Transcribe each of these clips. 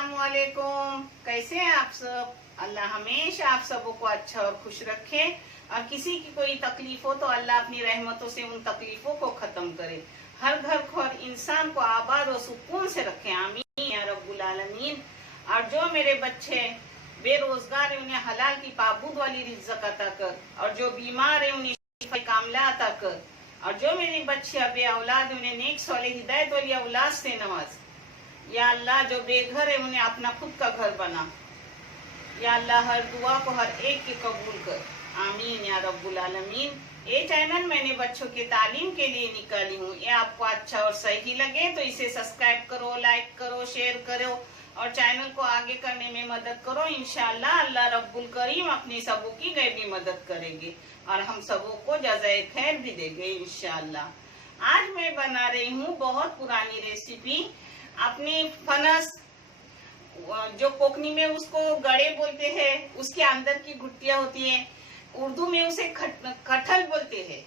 अस्सलामुअलैकुम। कैसे हैं आप सब? अल्लाह हमेशा आप सबों को अच्छा और खुश रखे और किसी की कोई तकलीफ हो तो अल्लाह अपनी रहमतों से उन तकलीफों को खत्म करे। हर घर को, हर इंसान को आबाद और सुकून से रखे, आमीन या रब्बुल आलमीन। और जो मेरे बच्चे बेरोजगार है उन्हें हलाल की पाबूद वाली रिज़्क़ अता कर, और जो बीमार है उन्हें शिफा कामिला अता कर, और जो मेरी बच्चियां बे औलाद उन्हें नेक सौलेह हिदायत वाली औलाद से नवाज। या अल्लाह जो बेघर है उन्हें अपना खुद का घर बना। या अल्लाह हर दुआ को हर एक की कबूल कर, आमीन या रब्बुल आलमीन। ये चैनल मैंने बच्चों के तालीम के लिए निकाली हूँ। ये आपको अच्छा और सही लगे तो इसे सब्सक्राइब करो, लाइक करो, शेयर करो और चैनल को आगे करने में मदद करो। इंशाअल्लाह अल्लाह रब्बुल करीम अपनी सबों की गैबी मदद करेंगे और हम सबों को जज़ाए खैर भी देंगे इंशाअल्लाह। आज मैं बना रही हूँ बहुत पुरानी रेसिपी, अपनी फनस, जो कोकनी में उसको गड़े बोलते हैं, उसके अंदर की गुट्टियां होती हैं। उर्दू में उसे कटहल बोलते हैं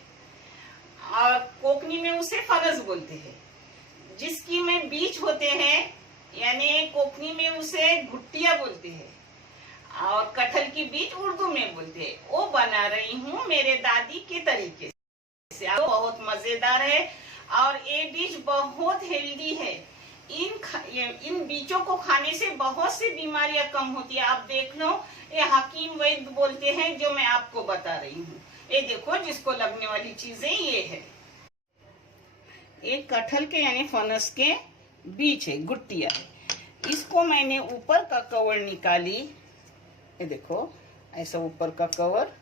और कोकनी में उसे फनस बोलते हैं। जिसकी में बीज होते हैं, यानी कोकनी में उसे गुट्टियां बोलते हैं और कटहल की बीज उर्दू में बोलते हैं। वो बना रही हूँ मेरे दादी के तरीके से। बहुत मजेदार है और ये डिश बहुत हेल्दी है। इन बीजों को खाने से बहुत सी बीमारियां कम होती है। आप देख लो, ये हकीम वैद्य बोलते हैं जो मैं आपको बता रही हूँ। ये देखो, जिसको लगने वाली चीजें ये है, एक कटहल के यानी फनस के बीज है, गुट्टियां है। इसको मैंने ऊपर का कवर निकाली, ये देखो ऐसा ऊपर का कवर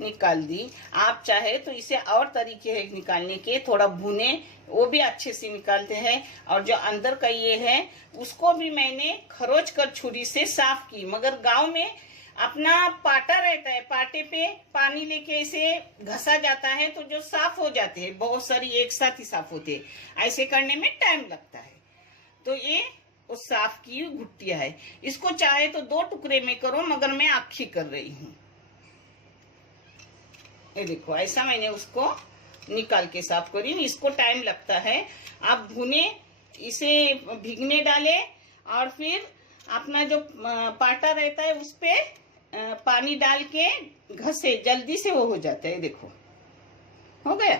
निकाल दी। आप चाहे तो इसे और तरीके है निकालने के, थोड़ा भुने वो भी अच्छे से निकालते हैं। और जो अंदर का ये है उसको भी मैंने खरोच कर छुरी से साफ की। मगर गांव में अपना पाटा रहता है, पाटे पे पानी लेके इसे घसा जाता है तो जो साफ हो जाते हैं, बहुत सारी एक साथ ही साफ होते हैं। ऐसे करने में टाइम लगता है। तो ये उस साफ की गुट्टियां है। इसको चाहे तो 2 टुकड़े में करो, मगर मैं आखी कर रही हूँ। ये देखो, ऐसा मैंने उसको निकाल के साफ करी। इसको टाइम लगता है। आप भुने, इसे भीगने डाले और फिर अपना जो पाटा रहता है उस पे पानी डाल के घसे, जल्दी से वो हो जाता है। देखो हो गया।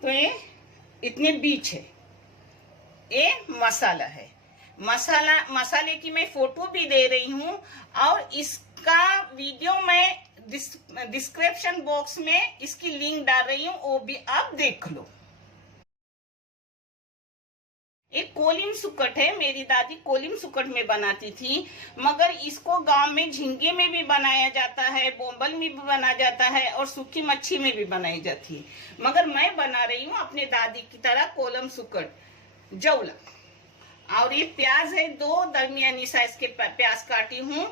तो ये इतने बीज है। ये मसाला है। मसाले की मैं फोटो भी दे रही हूँ और इसका वीडियो मैं डिस्क्रिप्शन बॉक्स में इसकी लिंक डाल रही हूँ, वो भी आप देख लो। एक कोलिम सुकट है, मेरी दादी कोलिम सुकट में बनाती थी। मगर इसको गांव में झींगे में भी बनाया जाता है, बोंबल में भी बनाया जाता है और सूखी मच्छी में भी बनाई जाती है। मगर मैं बना रही हूँ अपने दादी की तरह कोलम सुकट, जौला। और ये प्याज है, 2 दरमियानी साइज के प्याज काटी हूँ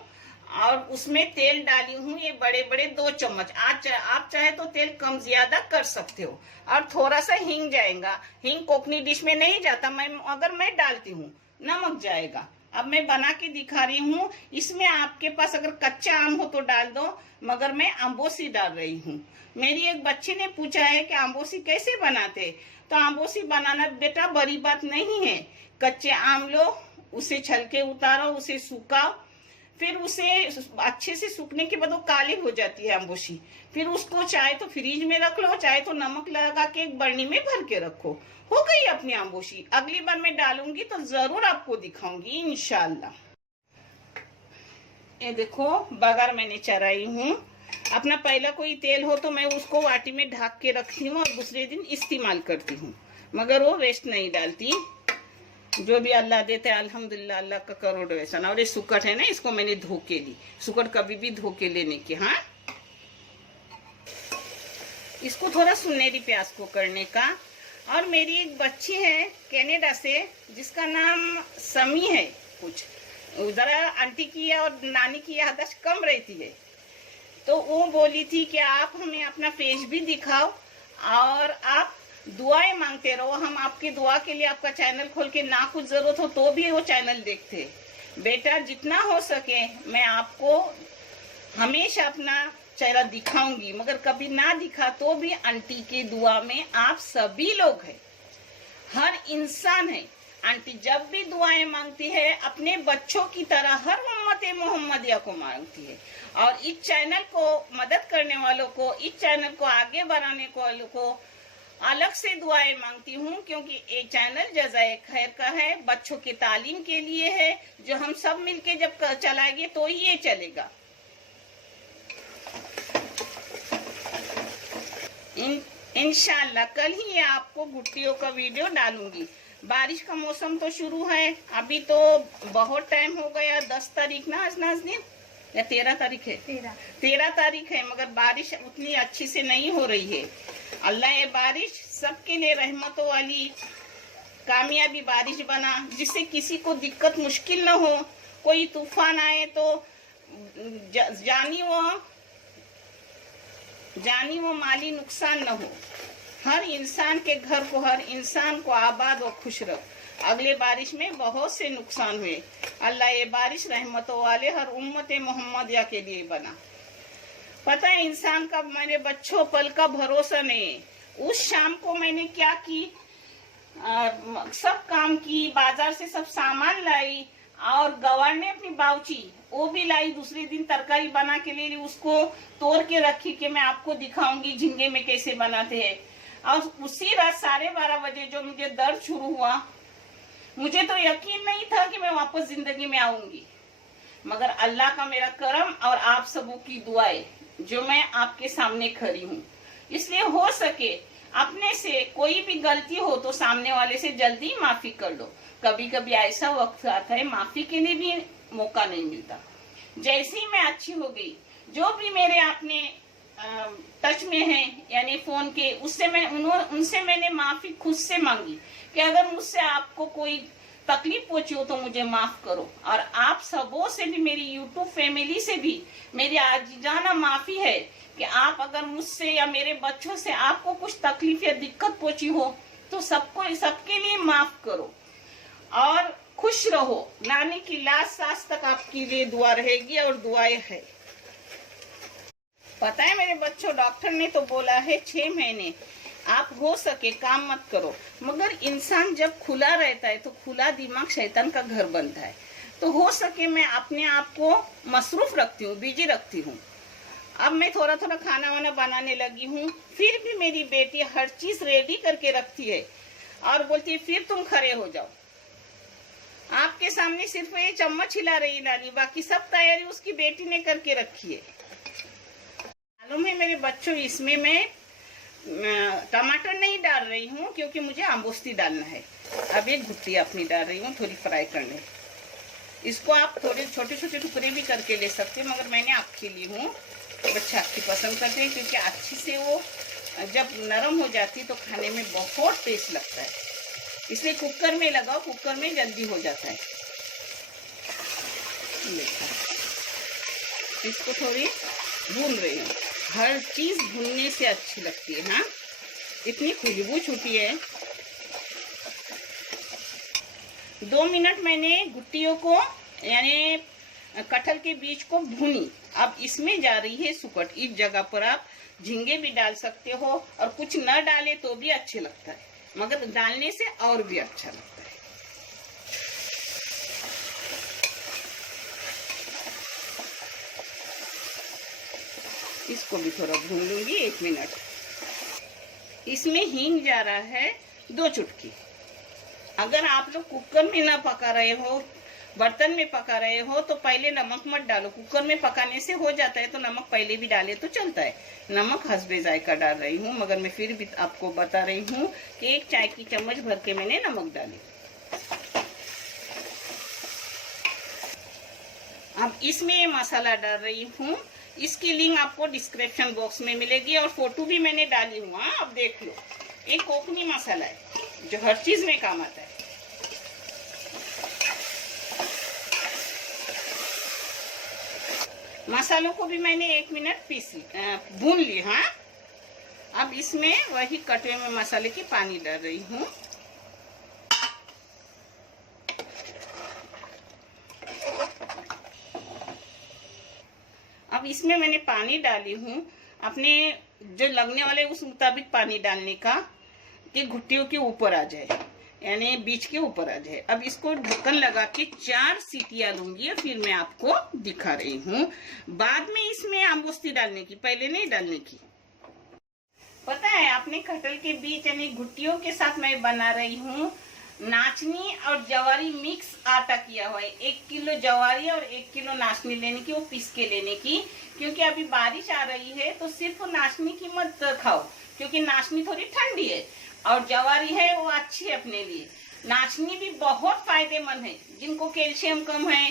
और उसमें तेल डाली हूँ, ये बड़े बड़े 2 चम्मच। आप चाहे तो तेल कम ज्यादा कर सकते हो। और थोड़ा सा हींग जाएगा। हींग कोकनी डिश में नहीं जाता, अगर मैं डालती हूँ नमक जाएगा। अब मैं बना के दिखा रही हूँ। इसमें आपके पास अगर कच्चा आम हो तो डाल दो, मगर मैं आम्बोसी डाल रही हूँ। मेरी एक बच्ची ने पूछा है कि आम्बोसी कैसे बनाते, तो आम्बोसी बनाना बेटा बड़ी बात नहीं है। कच्चे आम लो, उसे छलके उतारो, उसे सुखाओ, फिर उसे अच्छे से सूखने के बाद वो काली हो जाती है आम्बोसी। फिर उसको चाहे तो फ्रिज में रख लो, चाहे तो नमक लगा के एक बर्नी में भर के रखो। हो गई अपनी आम्बोसी। अगली बार मैं डालूंगी तो जरूर आपको दिखाऊंगी इंशाल्लाह। ये देखो, बघार मैंने चढ़ाई हूँ। अपना पहला कोई तेल हो तो मैं उसको वाटी में ढक के रखती हूँ और दूसरे दिन इस्तेमाल करती हूँ, मगर वो वेस्ट नहीं डालती। जो भी अल्लाह देते हैं अल्हम्दुलिल्लाह, अल्लाह का करोड़ एहसान। और ये सुकट है ना, इसको मैंने धो के ली। सुकट कभी भी धो के लेने की। हाँ, इसको थोड़ा सुनहरी प्याज को करने का। और मेरी एक बच्ची है कनाडा से, जिसका नाम समी है। कुछ जरा आंटी की और नानी की याददाश्त कम रहती है, तो वो बोली थी कि आप हमें अपना फेस भी दिखाओ और आप दुआएं मांगते रहो। हम आपकी दुआ के लिए आपका चैनल खोल के, ना कुछ जरूरत हो तो भी वो चैनल देखते। बेटा जितना हो सके मैं आपको हमेशा अपना चेहरा दिखाऊंगी, मगर कभी ना दिखा तो भी आंटी की दुआ में आप सभी लोग हैं, हर इंसान है। आंटी जब भी दुआएं मांगती है अपने बच्चों की तरह हर उम्मत मोहम्मदिया को मांगती है, और इस चैनल को मदद करने वालों को, इस चैनल को आगे बढ़ाने वालों को अलग से दुआएं मांगती हूँ, क्योंकि ये चैनल जज़ाए खैर का है, बच्चों के तालीम के लिए है, जो हम सब मिलके जब चलाएंगे तो ही ये चलेगा। इंशाल्लाह कल ही आपको गुट्टियों का वीडियो डालूंगी। बारिश का मौसम तो शुरू है, अभी तो बहुत टाइम हो गया, 10 तारीख ना आज नाज़नीन, या 13 तारीख है, 13 तारीख है, मगर बारिश उतनी अच्छी से नहीं हो रही है। अल्लाह ये बारिश सबके लिए रहमतों वाली कामयाबी बारिश बना, जिससे किसी को दिक्कत मुश्किल न हो, कोई तूफान आए तो जानी वो माली नुकसान न हो, हर इंसान के घर को, हर इंसान को आबाद और खुश रख। अगले बारिश में बहुत से नुकसान हुए, अल्लाह ये बारिश रहमतों वाले हर उम्मत मोहम्मदिया के लिए बना। पता है इंसान का मेरे बच्चों पल का भरोसा नहीं है। उस शाम को मैंने क्या की, सब काम की, बाजार से सब सामान लाई, और गवार ने अपनी बावची वो भी लाई, दूसरे दिन तरकारी बना के ले ली, उसको तोड़ के रखी कि मैं आपको दिखाऊंगी झींगे में कैसे बनाते हैं। और उसी रात 12:30 बजे जो मुझे दर्द शुरू हुआ, मुझे तो यकीन नहीं था कि मैं वापस जिंदगी में आऊंगी, मगर अल्लाह का मेरा करम और आप सबों की दुआएं जो मैं आपके सामने खड़ी हूँ। इसलिए हो सके अपने से कोई भी गलती हो तो सामने वाले से जल्दी माफी कर लो। कभी कभी ऐसा वक्त आता है माफी के लिए भी मौका नहीं मिलता। जैसे ही मैं अच्छी हो गई, जो भी मेरे अपने टच में है यानी फोन के, उनसे मैंने माफी खुद से मांगी कि अगर मुझसे आपको कोई तकलीफ पहुंची हो तो मुझे माफ करो। और आप सबों से भी, मेरी यूट्यूब फैमिली से भी मेरी आजीजाना माफी है कि आप अगर मुझसे या मेरे बच्चों से आपको कुछ तकलीफ या दिक्कत पहुंची हो तो सबके लिए माफ करो और खुश रहो। नानी की लास्ट सांस तक आपके लिए दुआ रहेगी और दुआएं है। पता है मेरे बच्चों, डॉक्टर ने तो बोला है 6 महीने आप हो सके काम मत करो, मगर इंसान जब खुला रहता है तो खुला दिमाग शैतान का घर बनता है। तो हो सके मैं अपने आप को मसरूफ रखती हूँ, बिजी रखती हूँ। अब मैं थोड़ा थोड़ा खाना वाना बनाने लगी हूँ, फिर भी मेरी बेटी हर चीज रेडी करके रखती है और बोलती है फिर तुम खड़े हो जाओ। आपके सामने सिर्फ ये चम्मच हिला रही नानी, बाकी सब तैयारी उसकी बेटी ने करके रखी है। मालूम है मेरे बच्चों, इसमें मैं टमाटर नहीं डाल रही हूँ क्योंकि मुझे आंबोस्ती डालना है। अब एक गुट्टी अपनी डाल रही हूँ थोड़ी फ्राई करने। इसको आप थोड़े छोटे छोटे टुकड़े भी करके ले सकते हैं, मगर मैंने अक्खी ली हूँ। बच्चे अक्खी पसंद करते हैं क्योंकि अच्छी से वो जब नरम हो जाती है तो खाने में बहुत टेस्ट लगता है। इसलिए कुकर में लगाओ, कुकर में जल्दी हो जाता है। देखो इसको थोड़ी भून रही हूँ, हर चीज भूनने से अच्छी लगती है। हाँ, इतनी खुशबू छूटी है। 2 मिनट मैंने गुट्टियों को यानी कटहल के बीज को भूनी। अब इसमें जा रही है सुकट। इस जगह पर आप झींगे भी डाल सकते हो और कुछ न डाले तो भी अच्छे लगता है, मगर डालने से और भी अच्छा लगता है। इसको भी थोड़ा भून लूंगी 1 मिनट। इसमें हींग जा रहा है 2 चुटकी। अगर आप लोग कुकर में ना पका रहे हो, बर्तन में पका रहे हो तो पहले नमक मत डालो। कुकर में पकाने से हो जाता है तो नमक पहले भी डाले तो चलता है। नमक हस्बे जायका डाल रही हूँ, मगर मैं फिर भी आपको बता रही हूँ कि 1 चाय की चम्मच भर के मैंने नमक डाली। अब इसमें ये मसाला डाल रही हूँ। इसकी लिंक आपको डिस्क्रिप्शन बॉक्स में मिलेगी और फोटो भी मैंने डाली हूँ। अब देख लो, एक कोकनी मसाला है जो हर चीज में काम आता है। मसालों को भी मैंने 1 मिनट भून ली। हाँ, अब इसमें वही कटे हुए मसाले की पानी डाल रही हूँ। अब इसमें मैंने पानी डाली हूँ अपने जो लगने वाले उस मुताबिक पानी डालने का कि घुट्टियों के ऊपर आ जाए। यानी बीच के ऊपर आ जाए। अब इसको ढक्कन लगा के 4 सीटियां लूंगी और फिर मैं आपको दिखा रही हूँ। बाद में इसमें आमबोस्ती डालने की, पहले नहीं डालने की। पता है आपने कटहल के बीज यानी गुट्टियों के साथ मैं बना रही हूँ नाचनी और जवारी मिक्स आटा किया हुआ है। 1 किलो जवारी और 1 किलो नाचनी लेने की, वो पीस के लेने की, क्योंकि अभी बारिश आ रही है तो सिर्फ नाचनी की मत खाओ, क्योंकि नाचनी थोड़ी ठंडी है और जवारी है वो अच्छी है अपने लिए। नाचनी भी बहुत फायदेमंद है, जिनको कैल्शियम कम है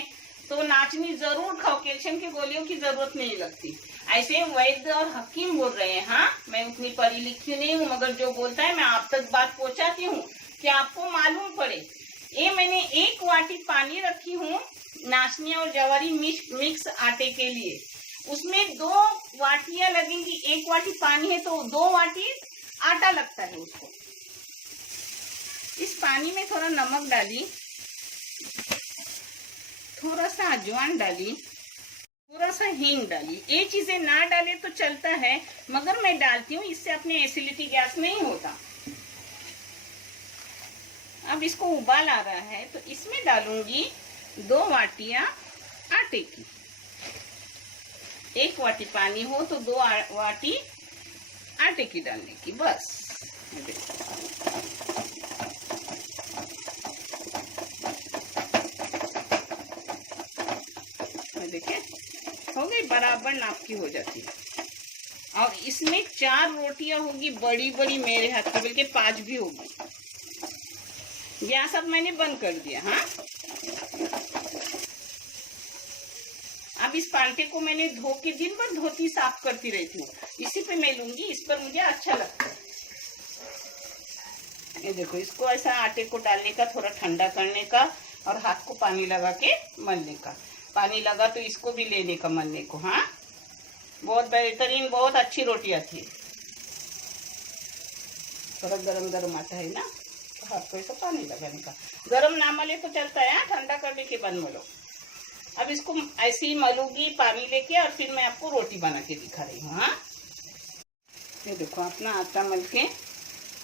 तो नाचनी जरूर खाओ, कैल्शियम की गोलियों की जरूरत नहीं लगती। ऐसे वैद्य और हकीम बोल रहे हैं। हाँ, मैं उतनी पढ़ी लिखी नहीं हूँ, मगर जो बोलता है मैं आप तक बात पहुंचाती हूँ कि आपको मालूम पड़े। ये मैंने 1 वाटी पानी रखी हूँ नाचनी और जवारी मिक्स आटे के लिए। उसमें 2 वाटियां लगेंगी। 1 वाटी पानी है तो 2 वाटी आटा लगता है उसको। इस पानी में थोड़ा नमक डाली, थोड़ा सा अजवाइन डाली, थोड़ा सा हींग डाली। ये चीजें ना डाले तो चलता है, मगर मैं डालती हूँ, इससे अपने एसिडिटी गैस नहीं होता। अब इसको उबाल आ रहा है तो इसमें डालूंगी 2 वाटियां आटे की। 1 वाटी पानी हो तो 2 वाटी आटे की डालने की, बस। देखिए हो गई, बराबर नाप की हो जाती है। और इसमें 4 रोटियां होगी बड़ी बड़ी मेरे हाथ की, बल्कि 5 भी होगी। गैस अब मैंने बंद कर दिया। हाँ, अब इस पांटे को मैंने धो के दिन भर धोती साफ करती रहती हूँ, इसी पे मैं लूंगी, इस पर मुझे अच्छा लगता है। ये देखो, इसको ऐसा आटे को डालने का, थोड़ा ठंडा करने का और हाथ को पानी लगा के मलने का। पानी लगा तो इसको भी लेने का, मलने को। हाँ, बहुत बेहतरीन, बहुत अच्छी रोटी आती है। थोड़ा गरम गरम आता है ना, तो हाथ को ऐसा पानी लगाने का। गरम ना मले तो चलता है, ठंडा करने के बाद मलो। अब इसको ऐसे ही मलूंगी पानी लेके, और फिर मैं आपको रोटी बना के दिखा रही हूँ। हाँ, ये देखो अपना आटा मल के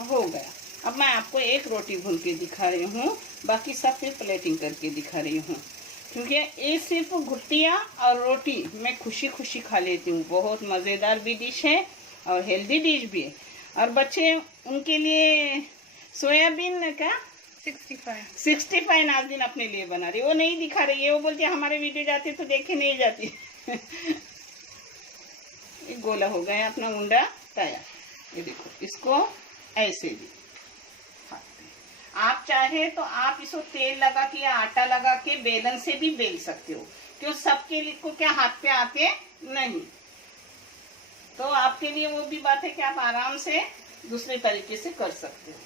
हो गया। अब मैं आपको एक रोटी भून के दिखा रही हूँ, बाकी सब फिर प्लेटिंग करके दिखा रही हूँ, क्योंकि ये सिर्फ गुट्टियाँ और रोटी मैं खुशी खुशी खा लेती हूँ। बहुत मज़ेदार भी डिश है और हेल्दी डिश भी है। और बच्चे, उनके लिए सोयाबीन का 65 नाज़रीन अपने लिए बना रही। वो नहीं दिखा रही है, वो बोलती है हमारे वीडियो जाते तो देखे नहीं जाती। ये गोला हो गया अपना उंडा तैयार। ये देखो, इसको ऐसे भी आप चाहे तो आप इसको तेल लगा के या आटा लगा के बेलन से भी बेल सकते हो, क्यों सबके लिए को क्या हाथ पे आते नहीं, तो आपके लिए वो भी बात है कि आप आराम से दूसरे तरीके से कर सकते हो।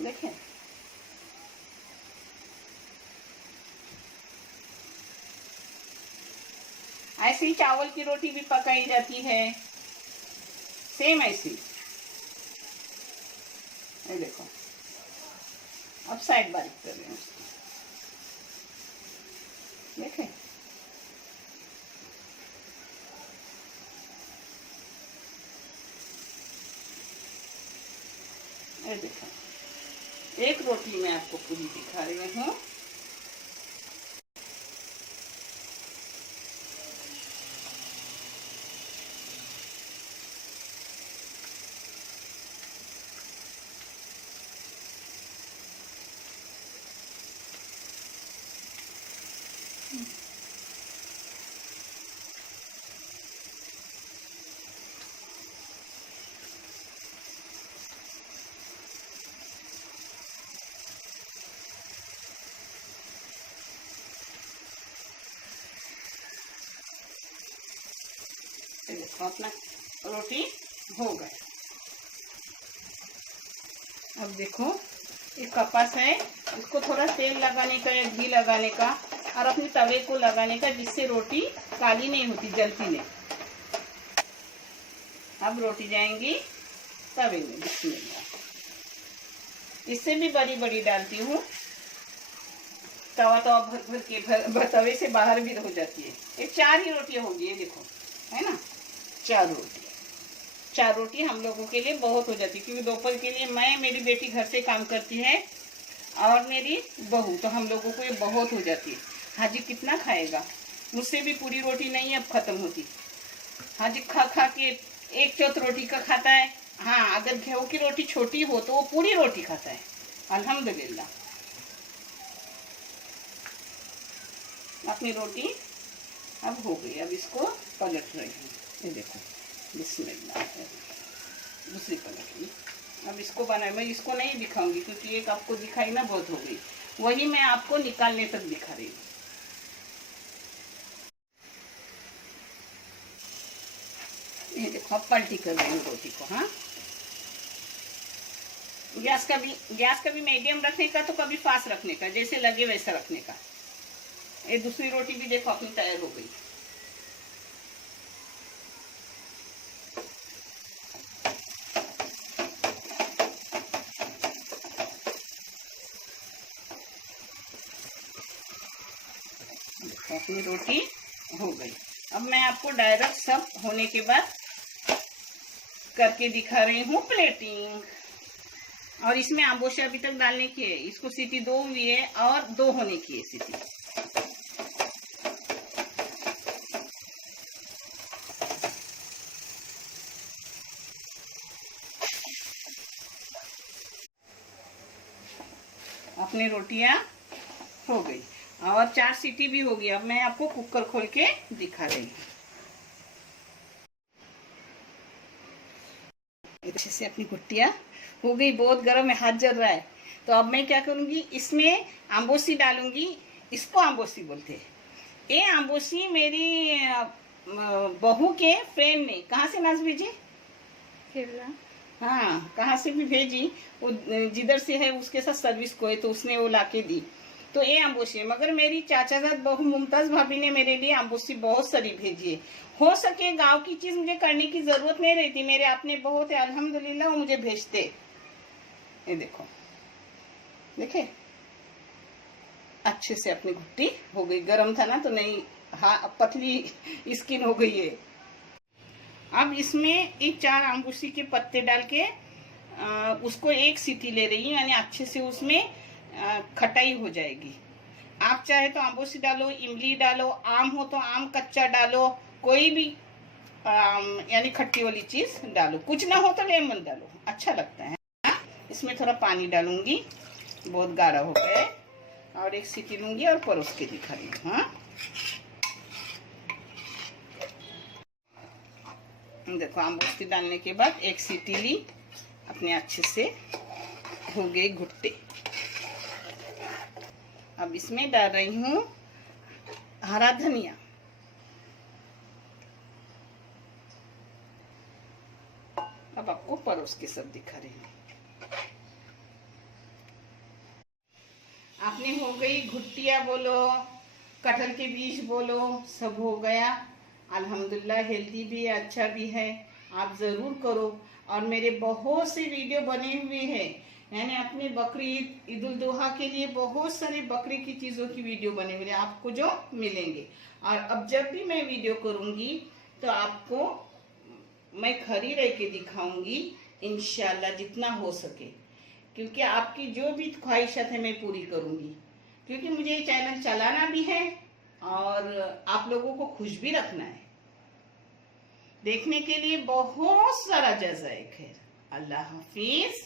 देखें, ऐसे ही चावल की रोटी भी पकाई जाती है, सेम ऐसी। ये देखो, अब साइड बारीक कर रहे हैं उसकी। देखें, ये देखो, एक रोटी मैं आपको पूरी दिखा रही हूँ। देखो, अपना रोटी हो गया। अब देखो, ये कपास है, इसको थोड़ा तेल लगाने का या घी लगाने का और अपने तवे को लगाने का, जिससे रोटी काली नहीं होती, जलती नहीं। अब रोटी जाएंगी तवे में, बिस्मिल्लाह। इससे भी बड़ी बड़ी डालती हूँ, तवा तवा भर भर के तवे से बाहर भी हो जाती है। ये 4 ही रोटियां होगी, ये देखो, है ना, 4 रोटी। 4 रोटी हम लोगों के लिए बहुत हो जाती, क्योंकि दोपहर के लिए मैं, मेरी बेटी घर से काम करती है और मेरी बहू, तो हम लोगों को ये बहुत हो जाती है। हाजी कितना खाएगा, मुझसे भी पूरी रोटी नहीं अब खत्म होती। हाजी खा खा के 1/4 रोटी का खाता है। हाँ, अगर गेहूं की रोटी छोटी हो तो वो पूरी रोटी खाता है। अल्हम्दुलिल्लाह। अपनी रोटी अब हो गई, अब इसको पलट रही हूँ। ये देखो, बिस्मिल्लाह, दूसरी पलट ली। अब इसको बनाए, मैं इसको नहीं दिखाऊंगी क्योंकि एक आपको दिखाई ना बहुत हो गई, वही मैं आपको निकालने तक दिखा रही हूँ। ये देखो, अब पलटी कर रही हूँ रोटी को। हाँ, गैस का भी मीडियम रखने का, तो कभी फास्ट रखने का, जैसे लगे वैसा रखने का। ये दूसरी रोटी भी देखो अपनी तैयार हो गई। अपनी रोटी हो गई। अब मैं आपको डायरेक्ट सब होने के बाद करके दिखा रही हूँ प्लेटिंग। और इसमें आम्बोशी अभी तक डालने की है, इसको सीटी 2 हुई है और 2 होने की है सीटी। अपनी रोटियां हो गई और 4 सीटी भी हो गई। अब मैं आपको कुकर खोल के दिखा रही हूँ। अच्छे से अपनी गुट्टियां हो गई, बहुत गर्म है, हाथ जल रहा है। तो अब मैं क्या करूंगी, इसमें आम्बोसी डालूंगी। इसको आम्बोसी बोलते हैं। ये आम्बोसी मेरी बहू के फ्रेंड ने, कहाँ से नाज भेजी, हाँ, कहाँ से भी भेजी, वो जिधर से है उसके साथ सर्विस को है, तो उसने वो लाके दी। तो ये आम्बोसी है, मगर मेरी चाचाजाद बहू मुमताज भाभी ने मेरे लिए आम्बोसी बहुत सारी भेजी है। हो सके गांव की चीज मुझे करने की जरूरत नहीं रहती, मेरे अपने बहुत है अल्हम्दुलिल्लाह, वो मुझे भेजते। ये देखो, देखे अच्छे से अपनी घुट्टी हो गई। गरम था ना तो नहीं, हाँ, पतली स्किन हो गई है। अब इसमें ये 4 आम्बोसी के पत्ते डाल के उसको 1 सीटी ले रही हूँ, यानी अच्छे से उसमें खटाई हो जाएगी। आप चाहे तो आम्बोसी डालो, इमली डालो, आम हो तो आम कच्चा डालो, कोई भी यानी खट्टी वाली चीज डालो, कुछ ना हो तो लेमन डालो, अच्छा लगता है। इसमें थोड़ा पानी डालूंगी, बहुत गाढ़ा हो गया है, और 1 सीटी लूंगी और परोस के दिखा रही हूँ। हाँ, देखो, आम्बोसी डालने के बाद 1 सीटी ली, अपने अच्छे से हो गए घुट्टे। अब इसमें डाल रही हूँ हरा धनिया। अब आपको परोस के सब दिखा रही हूँ। आपने हो गई घुट्टिया बोलो, कटहल के बीज बोलो, सब हो गया। अल्हम्दुलिल्लाह, हेल्दी भी है, अच्छा भी है, आप जरूर करो। और मेरे बहुत से वीडियो बने हुए हैं, यानी अपने बकरीद, ईद उल जुहा के लिए बहुत सारे बकरी की चीजों की वीडियो बने हुए आपको जो मिलेंगे। और अब जब भी मैं वीडियो करूंगी तो आपको मैं खड़ी रह के दिखाऊंगी, इंशाल्लाह जितना हो सके, क्योंकि आपकी जो भी ख्वाहिशात है मैं पूरी करूंगी, क्योंकि मुझे ये चैनल चलाना भी है और आप लोगों को खुश भी रखना है। देखने के लिए बहुत सारा जज़ा है। खैर, अल्लाह हाफिज।